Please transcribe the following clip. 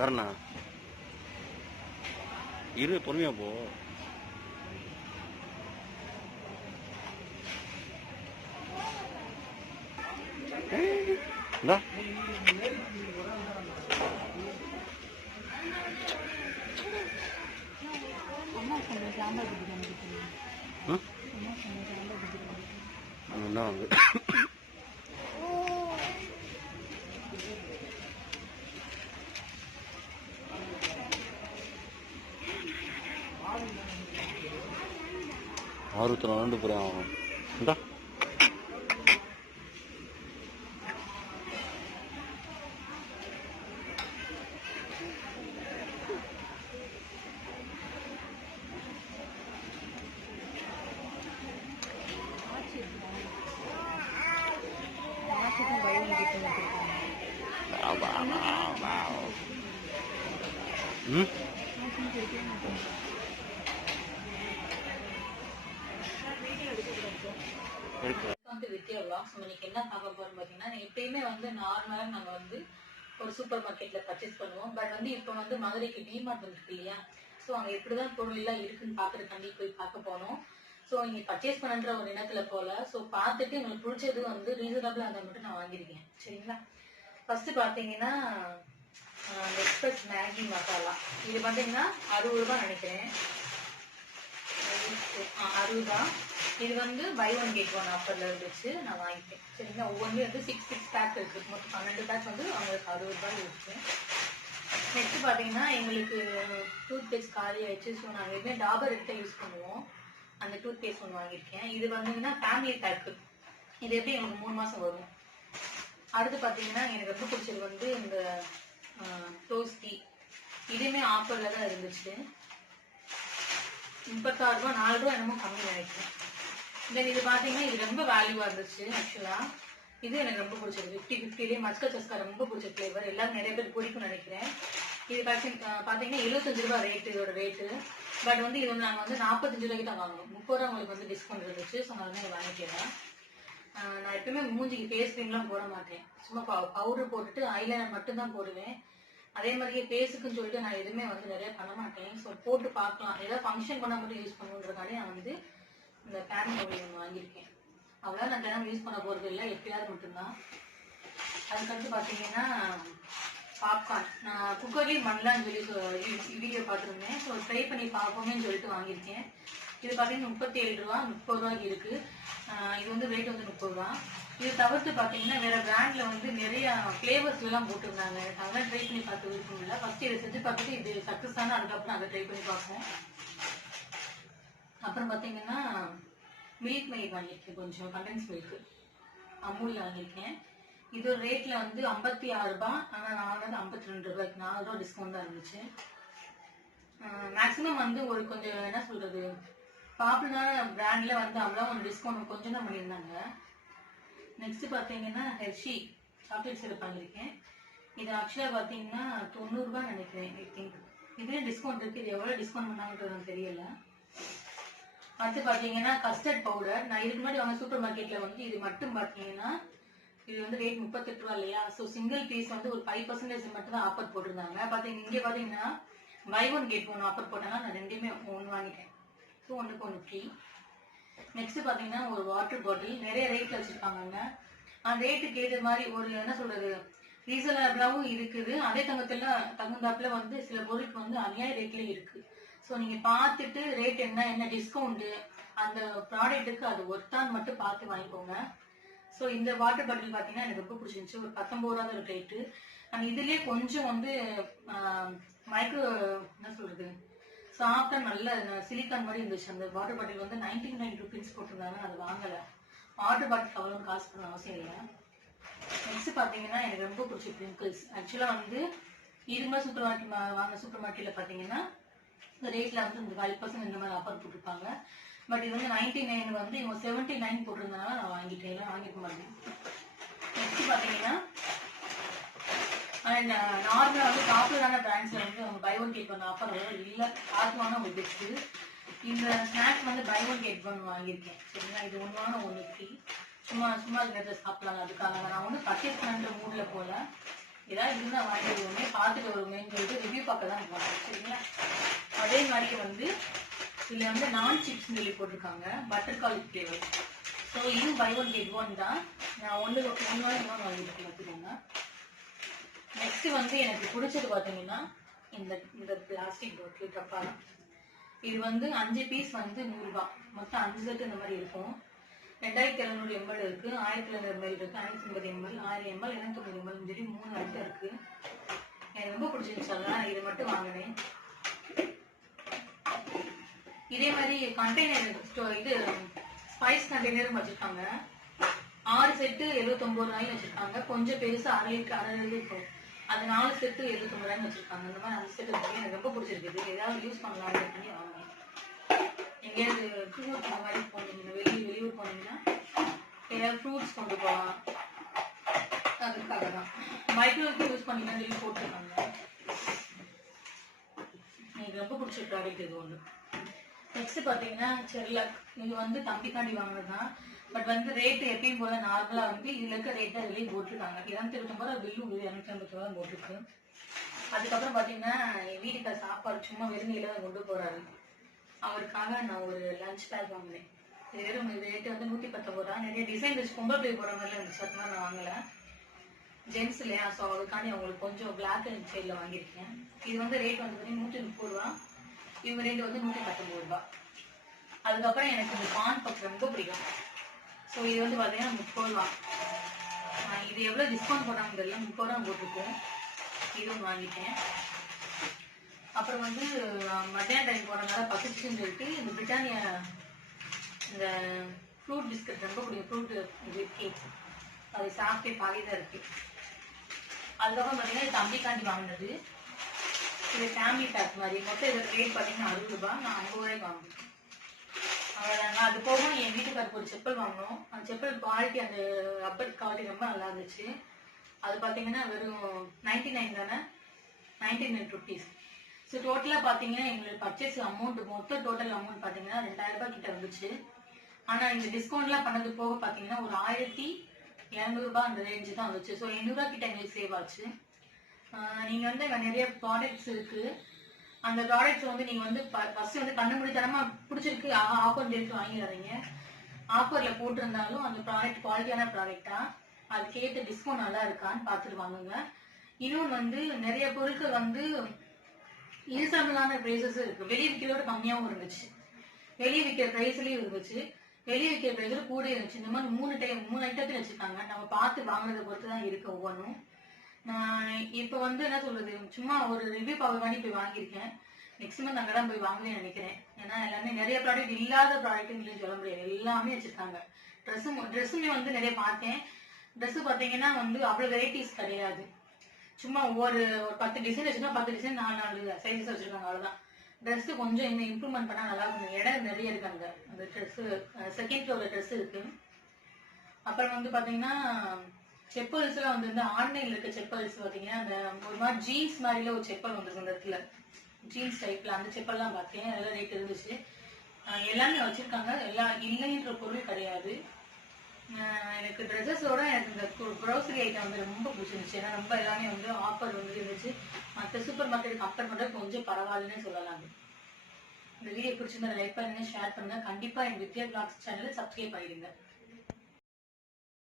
யாருண்ணா இரு பொறுமையா போ. இந்தா என்ன வாங்க ஆர்வத்தில் நடந்து போகிறேன் அவன். இந்தா வித்யா விலாக்ஸ். இன்னைக்கு என்ன பார்க்க போறோம் பாத்தீங்கன்னா, எப்பயுமே வந்து நார்மலா நம்ம வந்து ஒரு சூப்பர் மார்க்கெட்ல பர்ச்சேஸ் பண்ணுவோம். பட் வந்து இப்போ வந்து மதுரைக்கு டிமார்ட் வந்துருக்கு இல்லையா, ஸோ அங்க எப்படிதான் பொருள் எல்லாம் இருக்குன்னு பாக்குறதுக்காண்டி போய் பார்க்க போனோம். ஸோ இங்க பர்ச்சேஸ் பண்ணுற ஒரு இடத்துல போல. ஸோ பார்த்துட்டு உங்களுக்கு பிடிச்சது வந்து ரீசனபிளா இருந்தால் மட்டும் நான் வாங்கியிருக்கேன். சரிங்களா? ஃபர்ஸ்ட் பாத்தீங்கன்னா எக்ஸ்பிரஸ் மேகி மசாலா. இது பாத்தீங்கன்னா 60 ரூபாய் நினைக்கிறேன். 60 தான். இது வந்து பை ஒன் கெட் ஒன் ஆஃபர்ல இருந்துச்சு, நான் வாங்கிட்டேன். சரிங்களா? ஒவ்வொன்றும் வந்து 6 பேக் இருக்கு. மொத்தம் 12 பேக் வந்து அவங்களுக்கு 60 ரூபாய் இருக்கு. நெக்ஸ்ட் பாத்தீங்கன்னா எங்களுக்கு டூத் பேஸ்ட் காலி ஆயிடுச்சு. ஸோ நாங்கள் எதுவுமே டாபர் எடுத்து யூஸ் பண்ணுவோம். அந்த டூத் பேஸ்ட் ஒன்று வாங்கியிருக்கேன். இது வந்தீங்கன்னா ஃபேமிலி பேக்கு. இது எப்படி எங்களுக்கு 3 மாசம் வரும். அடுத்து பாத்தீங்கன்னா எனக்கு ரொம்ப பிடிச்சது வந்து இந்த டோஸ்டி. இதுவுமே ஆஃபர்ல தான் இருந்துச்சு. 36 ரூபாய், 4 ரூபாய் என்னமோ கம்மி நினைக்கிறேன். தென் இது பாத்தீங்கன்னா இது ரொம்ப வேல்யூவா இருந்துச்சு ஆக்சுவலா. இது எனக்கு ரொம்ப பிடிச்சது. 50-50லேயே மஸ்கா சஸ்கா ரொம்ப பிடிச்ச ஃபிளேவர். எல்லாரும் நிறைய பேர் பிடிக்கும்னு நினைக்கிறேன். இது பாத்தீங்கன்னா 75 ரூபாய் ரேட்டு, இதோட ரேட்டு. பட் வந்து இது வந்து நாங்கள் வந்து 45 ரூபாய்க்கு தான் வாங்கணும். 30 ரூபா உங்களுக்கு வந்து டிஸ்கவுண்ட் இருந்துச்சு. ஸோ நான் வந்து வாங்கிக்கிறேன். நான் எப்பயுமே மூஞ்சிக்கு ஃபேஸ் கிரீம்லாம் போட மாட்டேன். சும்மா பவுடர் போட்டுட்டு ஐலைனர் மட்டும் தான் போடுவேன். அதே மாதிரியே ஃபேஸுக்குன்னு சொல்லிட்டு நான் எதுவுமே வந்து நிறைய பண்ண மாட்டேன். ஸோ போட்டு பார்க்கலாம், ஏதாவது ஃபங்க்ஷன் பண்ணால் மட்டும் யூஸ் பண்ணுன்றதுக்காண்டி நான் வந்து இந்த பேன் மொபைல் ஒன்று வாங்கியிருக்கேன். அவ்வளோ நான் தினம் யூஸ் பண்ண போகிறது இல்லை, எப்பயாவது மட்டும்தான். அதுக்கடுத்து பார்த்தீங்கன்னா பாப்கார்ன். நான் குக்கர்லேயும் பண்ணலான்னு சொல்லி வீடியோ பார்த்துருந்தேன். ஸோ ட்ரை பண்ணி பார்ப்போமேன்னு சொல்லிட்டு வாங்கியிருக்கேன். இது பார்த்தீங்கன்னா 37 ரூபா, 30 ரூபாய்க்கு இருக்கு. இது வந்து ரேட் வந்து 30 ரூபா. இது தவிர்த்து பார்த்தீங்கன்னா வேற பிராண்ட்ல வந்து நிறைய ஃபிளேவர்ஸ்ல எல்லாம் போட்டிருந்தாங்க. அதெல்லாம் ட்ரை பண்ணி பார்த்து விருப்பம் இல்லை. ஃபர்ஸ்ட் இதை செஞ்சு பார்த்துட்டு இது சக்சஸ் ஆனா அதுக்கப்புறம் அதை ட்ரை பண்ணி பார்ப்போம். அப்புறம் பார்த்தீங்கன்னா மில்க் மெய்ட் வாங்கியிருக்கேன், கொஞ்சம் கண்டென்ஸ் மில்க் அமூல்ல வாங்கியிருக்கேன். இது ரேட்ல வந்து 56 ரூபாய். ஆனால் நான் வந்து 52 ரூபாய்க்கு 4 ரூபா டிஸ்கவுண்ட் தான் இருந்துச்சு. மேக்ஸிமம் வந்து ஒரு கொஞ்சம் என்ன சொல்றது, பாப்புலரான பிராண்ட்ல வந்து அவ்வளோ ஒரு டிஸ்கவுண்ட் கொஞ்சம் தான் பண்ணியிருந்தாங்க. நெக்ஸ்ட் பாத்தீங்கன்னா ஹெர்ஷி சாக்லேட் சிரப் வாங்கியிருக்கேன். இது ஆக்சுவலா பாத்தீங்கன்னா 90 ரூபாய் நினைக்கிறேன். ஐ திங்க் இதுல டிஸ்கவுண்ட் இருக்கு. இது எவ்வளவு டிஸ்கவுண்ட் பண்ணாங்கன்றது தெரியல. அடுத்து பாத்தீங்கன்னா கஸ்டர்ட் பவுடர். நான் இதுக்கு முன்னாடி வாங்க சூப்பர் மார்க்கெட்ல வந்து இது மட்டும் பாத்தீங்கன்னா இது வந்து ரேட் 38 ரூபா இல்லையா. ஸோ சிங்கிள் பீஸ் வந்து ஒரு 5% மட்டும் தான் ஆஃபர் போட்டிருந்தாங்க. பாத்தீங்கன்னா இங்க பாத்தீங்கன்னா buy one get one offer போட்டாங்க. நான் ரெண்டுமே ஒன்று வாங்கிட்டேன். ஸோ ஒன்றுக்கு ஒன்று ஃப்ரீ. நெக்ஸ்ட் பாத்தீங்கன்னா ஒரு வாட்டர் பாட்டில் நிறைய ரேட்ல வச்சிருக்காங்க. அந்த ரேட்டுக்கு ஏற்ற மாதிரி ஒரு என்ன சொல்றது ரீசனபிளாவும் இருக்குது. அதே தகுந்தாப்புல வந்து சில பொருட்கள் வந்து அநியாய ரேட்ல இருக்கு. ஸோ நீங்க பார்த்துட்டு ரேட் என்ன டிஸ்கவுண்ட் அந்த ப்ராடக்ட்டுக்கு அது ஒர்த்தான்னு மட்டும் பார்த்து வாங்கிக்கோங்க. ஸோ இந்த வாட்டர் பாட்டில் பாத்தீங்கன்னா எனக்கு ரொம்ப பிடிச்சிருந்துச்சு. ஒரு 19 ரூபா ஒரு ரேட்டு. அண்ட் இதுலயே கொஞ்சம் வந்து மைக்ரோ என்ன சொல்றது சாஃப்டா நல்ல சிலிக்கான் மாதிரி இருந்துச்சு. அந்த வாட்டர் பாட்டில் வந்து 99 ருபீஸ் போட்டிருந்தாங்க. அது வாங்கல. வாட்டர் பாட்டில் அவ்வளவு காசு பண்ண அவசியம் இல்லை. நெக்ஸ்ட் பாத்தீங்கன்னா எனக்கு ரொம்ப பிடிச்ச பிரிங்கிள்ஸ். ஆக்சுவலா வந்து இதுமா சூப்பர் மார்க்கெட் வாங்க சூப்பர் மார்க்கெட்ல பாத்தீங்கன்னா இந்த ரேட்ல வந்து இந்த 5% இந்த மாதிரி ஆஃபர் போட்டிருப்பாங்க. பட் இது வந்து 99 வந்து இவங்க 79 போட்டிருந்தனால நான் வாங்கிட்டேன். எல்லாம் வாங்கிக்க மாட்டேன். நெக்ஸ்ட் பாத்தீங்கன்னா நார்மலா வந்து பாப்புலரான பிராண்ட்ஸ்ல வந்து அவங்க buy one get one offer இல்ல. ஆத்மான ஒரு பெஸ்ட். இந்த ஸ்நாக்ஸ் வந்து பை ஒன் கெட் ஒன் வாங்கியிருக்கேன். சரிங்களா? இது ஒன்றான ஒன்று ஃப்ரீ. சும்மா நேரத்தில் சாப்பிடலாம். அதுக்காக நான் வந்து பர்ச்சேஸ் பண்ணுற மூட்ல போல. ஏதாவது இருந்தால் வாங்கிட்டு வருவோமே, பார்த்துட்டு வருவோமேன்னு சொல்லிட்டு ரிவ்யூ பார்க்க தான் போனோம். சரிங்களா? அதே மாதிரி வந்து இதில் வந்து நான் சிப்ஸ்ன்னு சொல்லி போட்டிருக்காங்க, பட்டர் காலிக் ஃப்ளேவர். ஸோ இதுவும் பை ஒன் கெட் ஒன் தான். நான் ஒன்று வாங்கி வாங்கிட்டு பார்த்துக்கோங்க. நெக்ஸ்ட் வந்து எனக்கு பிடிச்சது பார்த்தீங்கன்னா இந்த பிளாஸ்டிக் பாட்டில் டப்பா தான். இது வந்து 5 பீஸ் வந்து 100 ரூபாய். மொத்தம் 5 செட் இந்த மாதிரி இருக்கும். 2700 ml இருக்கு, 1700 ml இருக்கு, 550 ml, 1000 ml, 250 ml சொல்லி 3 ஐட்டம் இருக்கு. எனக்கு ரொம்ப பிடிச்சிருந்துச்சு, அதனால இதை மட்டும் வாங்கினேன். இதே மாதிரி கண்டெய்னர் இது ஸ்பைஸ் கண்டெய்னரும் வச்சிருக்காங்க. 6 செட்டு 79 ரூபாய்னு வச்சிருக்காங்க. கொஞ்சம் பெருசு 1/2 லிட்டர் இருக்கும். அது 4 செட்டு 79 ரூபாய்னு வச்சிருக்காங்க. அந்த மாதிரி 5 செட்டு இருக்கு. எனக்கு ரொம்ப பிடிச்சிருக்குது. ஏதாவது யூஸ் பண்ணலாம் பண்ணி வாங்கினேன். எங்கேயாவது டூர் அந்த மாதிரி போனீங்கன்னா, வெளியூர் போனீங்கன்னா ஏதாவது ஃப்ரூட்ஸ் கொண்டு போகலாம், அதுக்காக தான். மைக்ரோவேவ்க்கு யூஸ் பண்ணிக்கலாம்னு சொல்லி போட்டிருக்காங்க. எனக்கு ரொம்ப பிடிச்ச ப்ராடக்ட் இது ஒன்று. நெக்ஸ்ட் பார்த்தீங்கன்னா செர்லாக். இது வந்து தம்பிக்காண்டி வாங்கினது தான். பட் வந்து ரேட்டு எப்பயும் போல நார்மலா வந்து இதுல இருக்க ரேட் தான் வெளியே போட்டிருக்காங்க. 229 ரூபா பில்லு 250 ரூபா போட்டிருக்கு. அதுக்கப்புறம் பாத்தீங்கன்னா என் வீட்டுக்கு சாப்பாடு சும்மா வெறுமையில கொண்டு போறாரு. அவருக்காக நான் ஒரு லஞ்ச் பேக் வாங்கினேன். இது வெறும் ரேட்டு வந்து 119 ரூபா. நிறைய டிசைன் வச்சு பொங்கல் போய் போற மாதிரி இருந்துச்சு, அது மாதிரி நான் வாங்கல. ஜென்ஸ் இல்லையா, ஸோ அதுக்காண்டி அவங்களுக்கு கொஞ்சம் பிளாக் அண்ட் சைட்ல வாங்கியிருக்கேன். இது வந்து ரேட் வந்து 130 ரூபா. இவங்க ரேட் வந்து 119 ரூபா. அதுக்கப்புறம் எனக்கு இந்த பான் பக் ரொம்ப பிடிக்கும். ஸோ இது வந்து பார்த்தீங்கன்னா 30 ரூபா. இது எவ்வளோ டிஸ்கவுண்ட் போட்டாங்க தெரியல, 30 ரூபா போட்டிருக்கோம். இதுவும் வாங்கிட்டேன். அப்புறம் வந்து மத்தியான டைம் போனதுனால பசிச்சுன்னு சொல்லிட்டு இந்த பிரிட்டானியா இந்த ஃப்ரூட் பிஸ்கட் ரொம்ப பிடிக்கும். ஃப்ரூட் இது கேக் அது சாப்பிட்டே பாதி தான் இருக்கு. அதுக்கப்புறம் பார்த்தீங்கன்னா இது தம்பிக்காண்டி வாங்கினது. இது ஃபேமிலி பேக் மாதிரி. மொத்தம் இதோட ரேட் பார்த்தீங்கன்னா 60 ரூபா. நான் 50 ரூபாய்க்கு வாங்கினேன். அவ்வளோதாங்க. அது போக என் வீட்டுக்காருக்கு ஒரு செப்பல் வாங்கினோம். அந்த செப்பல் குவாலிட்டி, அந்த ரப்பர் குவாலிட்டி ரொம்ப நல்லா இருந்துச்சு. அது பார்த்தீங்கன்னா வெறும் 99 தானே, 99 rupees. ஸோ டோட்டலாக பார்த்தீங்கன்னா எங்களுக்கு பர்ச்சேஸ் அமௌண்ட், மொத்தம் டோட்டல் அமௌண்ட் பார்த்தீங்கன்னா 2000 ரூபாய் கிட்ட இருந்துச்சு. ஆனால் இந்த டிஸ்கவுண்ட்லாம் பண்ணது போக பார்த்தீங்கன்னா ஒரு 1200 ரூபாய் அந்த ரேஞ்சு தான் வந்துச்சு. ஸோ 800 ரூபா கிட்ட எங்களுக்கு சேவ் ஆச்சு. நீங்கள் வந்து நிறைய ப்ராடக்ட்ஸ் இருக்கு. அந்த ப்ராடக்ட்ஸ் வந்து நீங்க வந்து ஃபர்ஸ்ட் வந்து கண்ணுமுடித்தனமா பிடிச்சிருக்கு ஆஃபர் எடுத்து வாங்கிடாதீங்க. ஆஃபர்ல போட்டிருந்தாலும் அந்த ப்ராடக்ட் குவாலிட்டியான ப்ராடக்டா, அதுக்கேற்ற டிஸ்கவுண்ட் நல்லா இருக்கான்னு பார்த்துட்டு வாங்குங்க. இன்னொன்று வந்து நிறைய பொருட்கள் வந்து ரீசனபிளான பிரைசஸ் இருக்கு. வெளியே விற்கிறதோட கம்மியாகவும் இருந்துச்சு, வெளியே விற்கிற பிரைஸ்லயும் இருந்துச்சு, வெளியே விற்கிற பிரைஸ்ல கூட இருந்துச்சு. இந்த மாதிரி 3 ஐட்டத்தில் வச்சிருக்காங்க. நம்ம பார்த்து வாங்குறத பொறுத்து தான் இருக்கு ஒவ்வொன்றும். நான் இப்போ வந்து என்ன சொல்றது, சும்மா ஒரு ரிவ்யூ பார்க்கக்காண்டி போய் வாங்கியிருக்கேன். நெக்ஸ்ட் மந்த் அங்கே தான் போய் வாங்குவேன் நினைக்கிறேன். ஏன்னா எல்லாமே நிறைய ப்ராடக்ட் இல்லாத ப்ராடக்ட்னு சொல்ல முடியாது, எல்லாமே வச்சிருக்காங்க. ட்ரெஸ்ஸுமே வந்து நிறைய பார்த்தேன். ட்ரெஸ் பார்த்தீங்கன்னா வந்து அவ்வளோ வெரைட்டிஸ் கிடையாது. சும்மா ஒரு 10 டிசைன் வச்சுன்னா 10 டிசைன் 4 சைஸஸ் வச்சிருக்காங்க, அவ்வளோதான். ட்ரெஸ் கொஞ்சம் இன்னும் இம்ப்ரூவ்மெண்ட் பண்ணா நல்லா இருக்கும். இடம் நிறைய இருக்கு அங்கே. அந்த ட்ரெஸ் செகண்ட் ஃப்ளோர்ல ட்ரெஸ் இருக்கு. அப்புறம் வந்து பார்த்தீங்கன்னா செப்பல்ஸ் எல்லாம் வந்து ஆன்லைன்ல இருக்க செப்பல்ஸ் பாத்தீங்கன்னா அந்த ஒரு மாதிரி ஜீன்ஸ் மாதிரில ஒரு செப்பல் வந்துருக்கு அந்த இடத்துல, ஜீன்ஸ் டைப்ல அந்த செப்பல்லாம் பார்த்தேன். அதெல்லாம் ரேட் இருந்துச்சு. எல்லாமே வச்சிருக்காங்க, எல்லாம் இல்லைன்ற பொருள் கிடையாது. எனக்கு ட்ரெஸ்ஸஸோட எனக்கு இந்த க்ரோசரி ஐட்டம் வந்து ரொம்ப பிடிச்சிருந்துச்சு. ஏன்னா ரொம்ப எல்லாமே வந்து ஆஃபர் வந்து இருந்துச்சு. மற்ற சூப்பர் மார்க்கெட் கம்பேர் பண்ணுறது கொஞ்சம் பரவாயில்லன்னு சொல்லலாம். இந்த வீடியோ பிடிச்சிருந்தா லைக் பண்ணுங்க, ஷேர் பண்ணுங்க. கண்டிப்பா என் வித்யா பிளாக்ஸ் சேனலை சப்ஸ்கிரைப் பண்ணிடுங்க.